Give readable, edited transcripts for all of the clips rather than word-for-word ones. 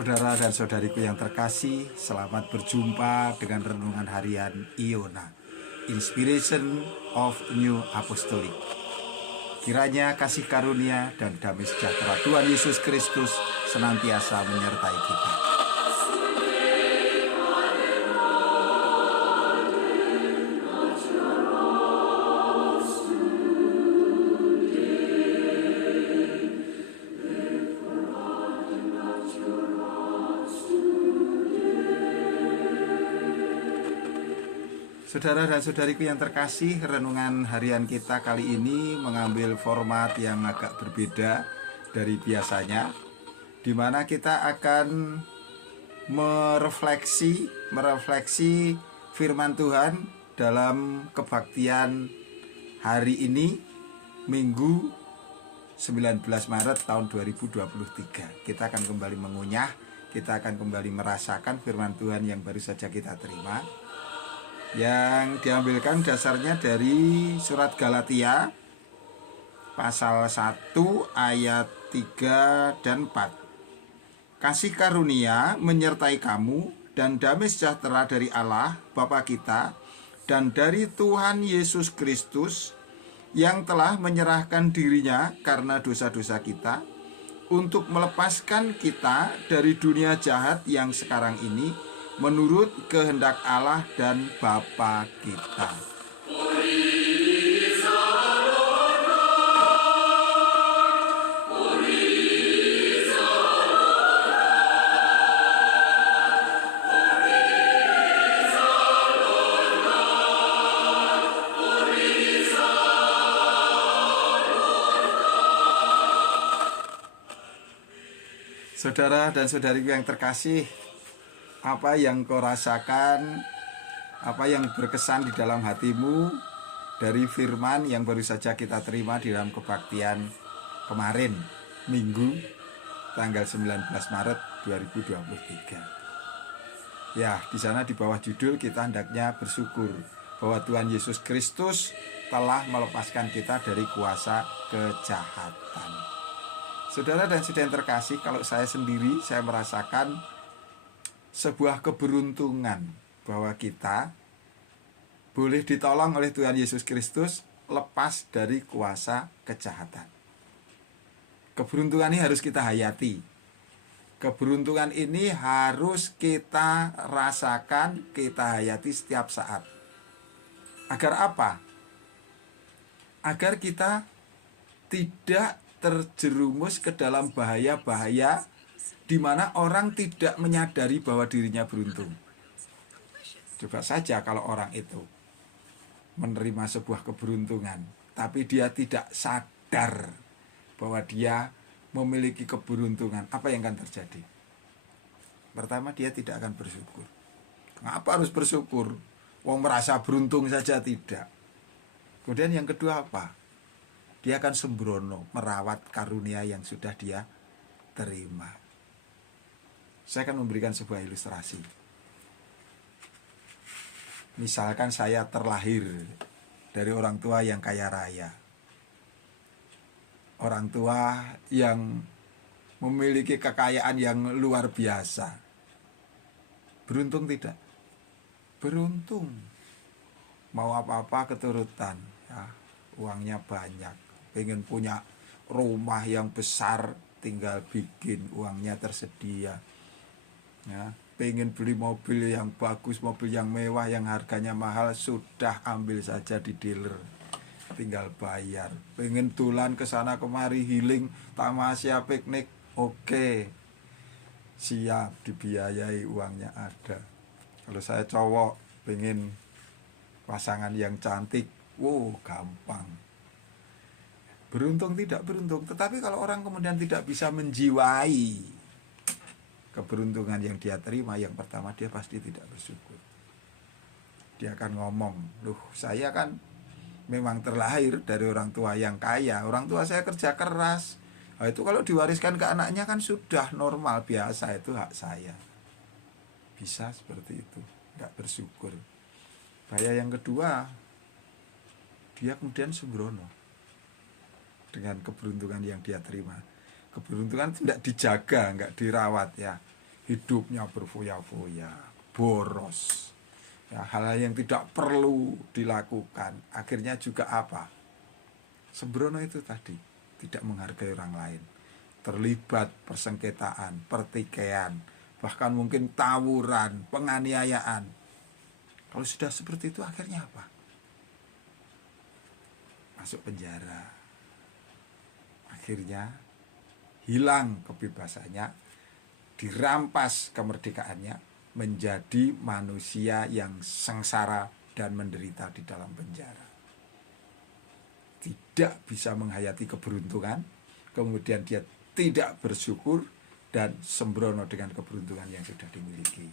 Saudara dan saudariku yang terkasih, selamat berjumpa dengan renungan harian Iona, Inspiration of New Apostolic. Kiranya kasih karunia dan damai sejahtera Tuhan Yesus Kristus senantiasa menyertai kita. Saudara dan saudariku yang terkasih, renungan harian kita kali ini mengambil format yang agak berbeda dari biasanya, di mana kita akan merefleksi firman Tuhan dalam kebaktian hari ini, Minggu 19 Maret tahun 2023. Kita akan kembali mengunyah, kita akan kembali merasakan firman Tuhan yang baru saja kita terima, yang diambilkan dasarnya dari surat Galatia pasal 1 ayat 3 dan 4. Kasih karunia menyertai kamu dan damai sejahtera dari Allah Bapa kita dan dari Tuhan Yesus Kristus, yang telah menyerahkan dirinya karena dosa-dosa kita untuk melepaskan kita dari dunia jahat yang sekarang ini, menurut kehendak Allah dan Bapa kita. Saudara dan saudariku yang terkasih, apa yang kau rasakan, apa yang berkesan di dalam hatimu dari firman yang baru saja kita terima di dalam kebaktian kemarin, Minggu tanggal 19 Maret 2023. Ya, di sana di bawah judul kita hendaknya bersyukur bahwa Tuhan Yesus Kristus telah melepaskan kita dari kuasa kejahatan. Saudara dan saudara yang terkasih, kalau saya sendiri, saya merasakan sebuah keberuntungan bahwa kita boleh ditolong oleh Tuhan Yesus Kristus lepas dari kuasa kejahatan. Keberuntungan ini harus kita hayati. Keberuntungan ini harus kita rasakan, kita hayati setiap saat. Agar apa? Agar kita tidak terjerumus ke dalam bahaya-bahaya di mana orang tidak menyadari bahwa dirinya beruntung. Coba saja kalau orang itu menerima sebuah keberuntungan, tapi dia tidak sadar bahwa dia memiliki keberuntungan, apa yang akan terjadi? Pertama, dia tidak akan bersyukur. Kenapa harus bersyukur? Wong merasa beruntung saja tidak. Kemudian yang kedua apa? Dia akan sembrono merawat karunia yang sudah dia terima. Saya akan memberikan sebuah ilustrasi. Misalkan saya terlahir dari orang tua yang kaya raya, orang tua yang memiliki kekayaan yang luar biasa. Beruntung tidak? Beruntung. Mau apa-apa keturutan, ya, uangnya banyak, pengen punya rumah yang besar, tinggal bikin, uangnya tersedia. Ya, pengen beli mobil yang bagus, mobil yang mewah, yang harganya mahal, sudah ambil saja di dealer, tinggal bayar. Pengen tulan ke sana kemari, healing, tamasya, piknik, oke, siap dibiayai, uangnya ada. Kalau saya cowok pengen pasangan yang cantik, wow, gampang. Beruntung tidak beruntung. Tetapi kalau orang kemudian tidak bisa menjiwai keberuntungan yang dia terima, yang pertama dia pasti tidak bersyukur. Dia akan ngomong, loh, saya kan memang terlahir dari orang tua yang kaya, orang tua saya kerja keras. Nah, itu kalau diwariskan ke anaknya kan sudah normal, biasa, itu hak saya. Bisa seperti itu, nggak bersyukur. Bahaya yang kedua, dia kemudian sembrono dengan keberuntungan yang dia terima. Keberuntungan tidak dijaga, nggak dirawat, ya. hidupnya berfoya-foya, boros. Ya, hal-hal yang tidak perlu dilakukan. Akhirnya juga apa? Sembrono itu tadi, tidak menghargai orang lain. Terlibat persengketaan, pertikaian, bahkan mungkin tawuran, penganiayaan. Kalau sudah seperti itu akhirnya apa? Masuk penjara. Akhirnya hilang kebebasannya, dirampas kemerdekaannya, menjadi manusia yang sengsara dan menderita di dalam penjara. Tidak bisa menghayati keberuntungan, kemudian dia tidak bersyukur dan sembrono dengan keberuntungan yang sudah dimiliki.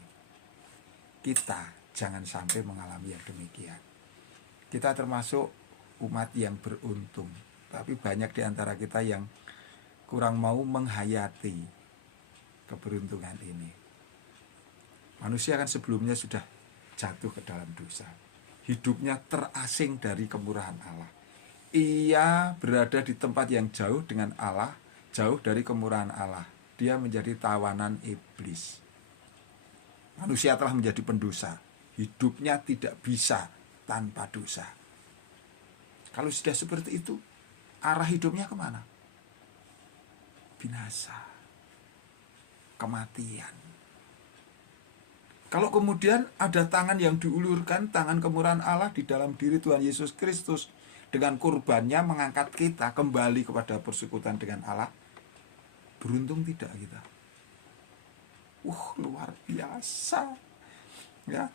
Kita jangan sampai mengalami yang demikian. Kita termasuk umat yang beruntung, tapi banyak di antara kita yang kurang mau menghayati keberuntungan ini. Manusia kan sebelumnya sudah jatuh ke dalam dosa. Hidupnya terasing dari kemurahan Allah. Ia berada di tempat yang jauh dengan Allah, jauh dari kemurahan Allah. Dia menjadi tawanan iblis. Manusia telah menjadi pendosa. Hidupnya tidak bisa tanpa dosa. Kalau sudah seperti itu, arah hidupnya kemana? Binasa, kematian. Kalau kemudian ada tangan yang diulurkan, tangan kemurahan Allah di dalam diri Tuhan Yesus Kristus, dengan kurbannya mengangkat kita kembali kepada persekutuan dengan Allah, beruntung tidak kita? Luar biasa. Ya,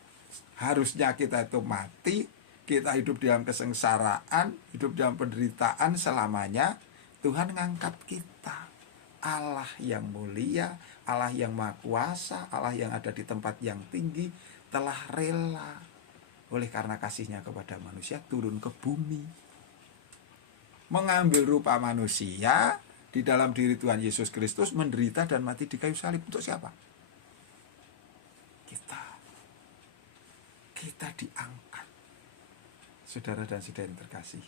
harusnya kita itu mati, kita hidup dalam kesengsaraan, hidup dalam penderitaan selamanya. Tuhan ngangkat kita. Allah yang mulia, Allah yang maha kuasa, Allah yang ada di tempat yang tinggi, telah rela oleh karena kasihnya kepada manusia turun ke bumi, mengambil rupa manusia di dalam diri Tuhan Yesus Kristus, menderita dan mati di kayu salib. Untuk siapa? Kita diangkat. Saudara dan saudari yang terkasih,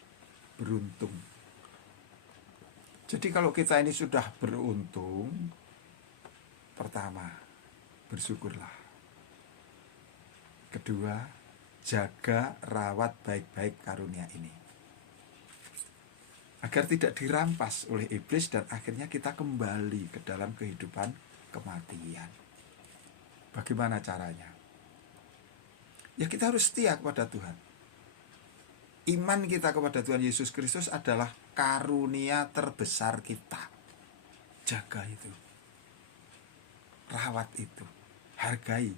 beruntung. Jadi kalau kita ini sudah beruntung, pertama, bersyukurlah. Kedua, jaga, rawat baik-baik karunia ini, agar tidak dirampas oleh iblis dan akhirnya kita kembali ke dalam kehidupan kematian. Bagaimana caranya? Ya kita harus setia kepada Tuhan. Iman kita kepada Tuhan Yesus Kristus adalah karunia terbesar kita. Jaga itu, rawat itu, hargai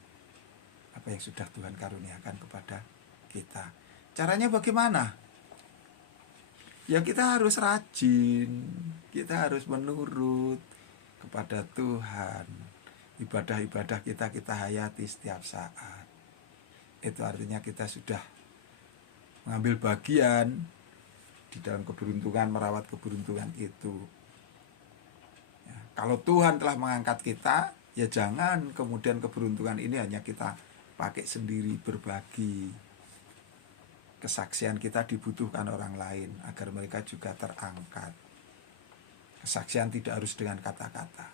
apa yang sudah Tuhan karuniakan kepada kita. Caranya bagaimana? Ya kita harus rajin, kita harus menurut kepada Tuhan. Ibadah-ibadah kita hayati setiap saat. Itu artinya kita sudah mengambil bagian di dalam keberuntungan, merawat keberuntungan itu. Ya, kalau Tuhan telah mengangkat kita, ya jangan kemudian keberuntungan ini hanya kita pakai sendiri, berbagi. Kesaksian kita dibutuhkan orang lain agar mereka juga terangkat. Kesaksian tidak harus dengan kata-kata.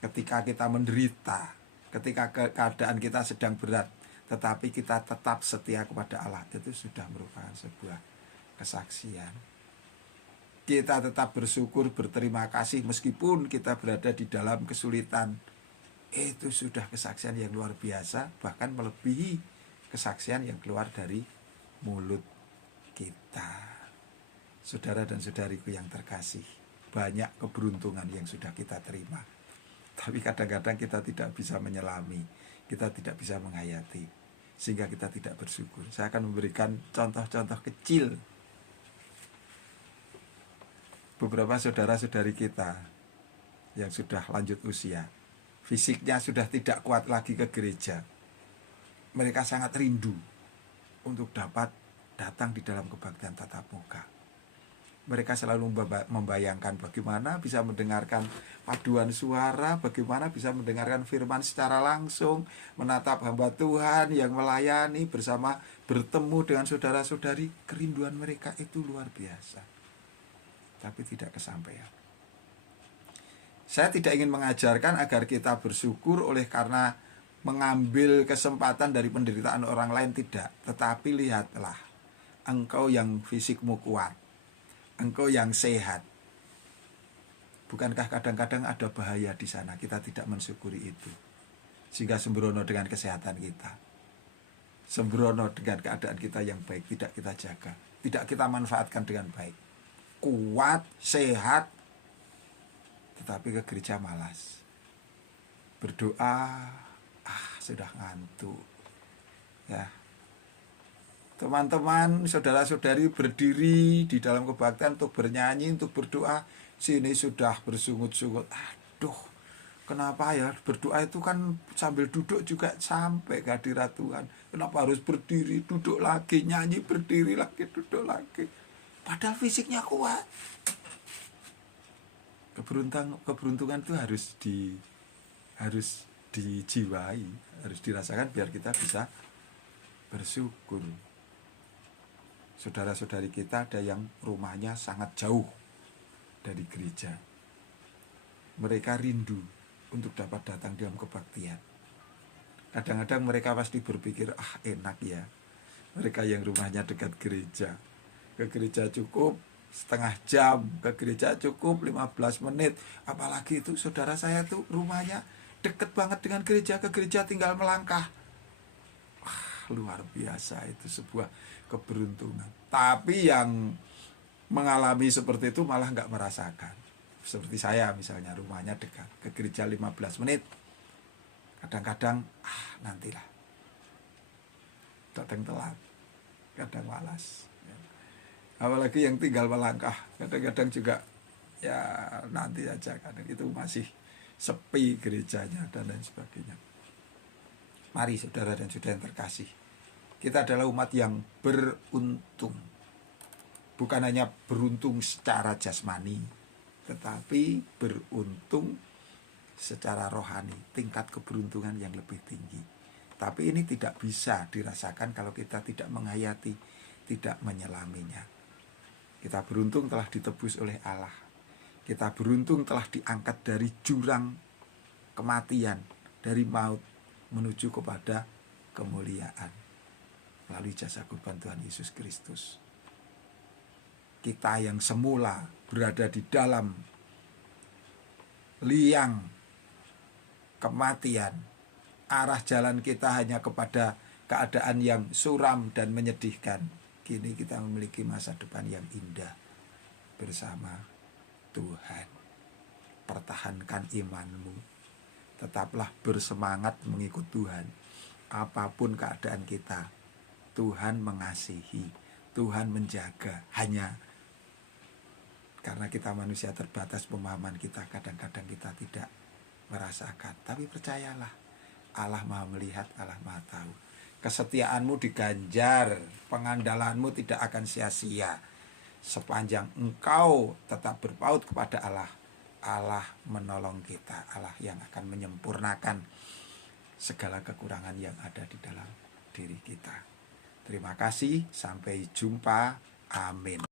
Ketika kita menderita, ketika keadaan kita sedang berat, tetapi kita tetap setia kepada Allah, itu sudah merupakan sebuah kesaksian. Kita tetap bersyukur, berterima kasih meskipun kita berada di dalam kesulitan. Itu sudah kesaksian yang luar biasa, bahkan melebihi kesaksian yang keluar dari mulut kita. Saudara dan saudariku yang terkasih, banyak keberuntungan yang sudah kita terima, tapi kadang-kadang kita tidak bisa menyelami, kita tidak bisa menghayati, sehingga kita tidak bersyukur. Saya akan memberikan contoh-contoh kecil. Beberapa saudara-saudari kita yang sudah lanjut usia, fisiknya sudah tidak kuat lagi ke gereja. Mereka sangat rindu untuk dapat datang di dalam kebaktian tatap muka. Mereka selalu membayangkan bagaimana bisa mendengarkan paduan suara, bagaimana bisa mendengarkan firman secara langsung, menatap hamba Tuhan yang melayani bersama, bertemu dengan saudara-saudari. Kerinduan mereka itu luar biasa, tapi tidak kesampaian. Saya tidak ingin mengajarkan agar kita bersyukur oleh karena mengambil kesempatan dari penderitaan orang lain, tidak. Tetapi lihatlah, engkau yang fisikmu kuat, engkau yang sehat. Bukankah kadang-kadang ada bahaya di sana, kita tidak mensyukuri itu. Sehingga sembrono dengan kesehatan kita, sembrono dengan keadaan kita yang baik, tidak kita jaga, tidak kita manfaatkan dengan baik. Kuat, sehat, tetapi ke gereja malas. Berdoa, sudah ngantuk. Ya. Teman-teman, saudara-saudari berdiri di dalam kebaktian untuk bernyanyi, untuk berdoa, sini sudah bersungut-sungut. Aduh, kenapa ya berdoa itu kan sambil duduk juga sampai kehadirat Tuhan. Kenapa harus berdiri, duduk lagi, nyanyi, berdiri lagi, duduk lagi. Padahal fisiknya kuat. Keberuntungan itu harus dijiwai, harus dirasakan biar kita bisa bersyukur. Saudara-saudari kita ada yang rumahnya sangat jauh dari gereja. Mereka rindu untuk dapat datang dalam kebaktian. Kadang-kadang mereka pasti berpikir, enak ya, mereka yang rumahnya dekat gereja. Ke gereja cukup setengah jam, ke gereja cukup 15 menit. Apalagi itu saudara saya tuh rumahnya deket banget dengan gereja, ke gereja tinggal melangkah. Luar biasa, itu sebuah keberuntungan. Tapi yang mengalami seperti itu malah nggak merasakan. Seperti saya misalnya, rumahnya dekat, ke gereja 15 menit. Kadang-kadang, nantilah. Datang telat, kadang malas. Apalagi yang tinggal melangkah, kadang-kadang juga ya nanti aja, kadang itu masih sepi gerejanya dan lain sebagainya. Mari saudara dan saudara yang terkasih, kita adalah umat yang beruntung. Bukan hanya beruntung secara jasmani, tetapi beruntung secara rohani, tingkat keberuntungan yang lebih tinggi. Tapi ini tidak bisa dirasakan kalau kita tidak menghayati, tidak menyelaminya. Kita beruntung telah ditebus oleh Allah. Kita beruntung telah diangkat dari jurang kematian, dari maut menuju kepada kemuliaan melalui jasa kurban Tuhan Yesus Kristus. Kita yang semula berada di dalam liang kematian, arah jalan kita hanya kepada keadaan yang suram dan menyedihkan. Kini kita memiliki masa depan yang indah bersama Tuhan. Pertahankan imanmu, tetaplah bersemangat mengikut Tuhan. Apapun keadaan kita, Tuhan mengasihi, Tuhan menjaga. Hanya karena kita manusia terbatas pemahaman kita, kadang-kadang kita tidak merasakan. Tapi percayalah, Allah Maha melihat, Allah Maha tahu. Kesetiaanmu diganjar, pengandalanmu tidak akan sia-sia. Sepanjang engkau tetap berpaut kepada Allah, Allah menolong kita, Allah yang akan menyempurnakan segala kekurangan yang ada di dalam diri kita. Terima kasih, sampai jumpa, amin.